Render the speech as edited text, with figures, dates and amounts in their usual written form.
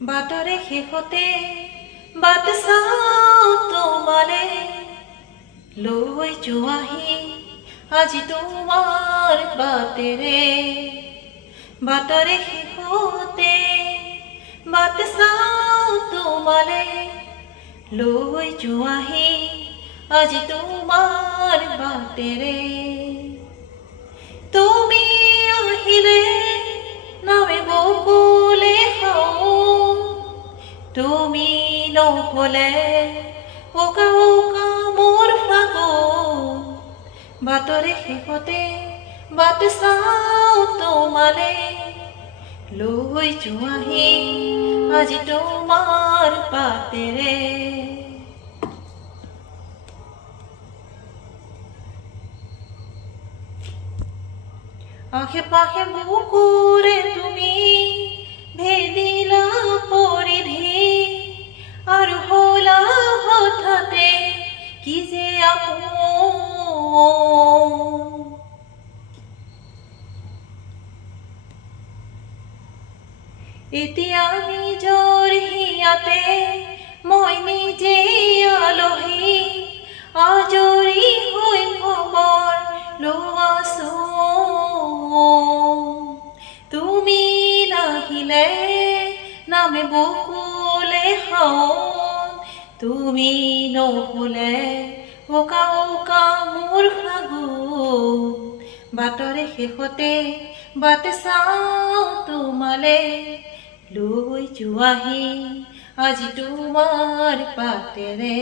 বাটৰে শেষতে বাট চাওঁ তোমালে লৈ যোৱাহি আজি তোমাৰ বাটেৰে। বাটৰে শেষতে বাট চাওঁ তোমালে লৈ যোৱাহি আজি তোমাৰ বাটেৰে। তুমি আহিলে নামে বকুলে খাওঁ, তুমি নহ'লে উকা উকা মোৰ ফাগুন। বাটৰে শেষতে বাট চাওঁ তোমালে লৈ যোৱাহি আজি তোমাৰ বাটেৰে। আশে পাশে বুকুৰে তুমি ভেদিলা পৰিধি আৰু হলা হঠাতে কি যে আপোন। এতিয়া নিজৰ হিয়াতে মই নিজেই আলহী, আজৰি হৈ খবৰ লোৱাচোন। তুমি নাহিলে নামে বকুলে শাওন, তুমি নহ'লে উকা উকা মোৰ ফাগুন। বাটৰে শেষতে বাট চাওঁ তোমালে লৈ যোৱাহি আজি তোমাৰ বাটেৰে।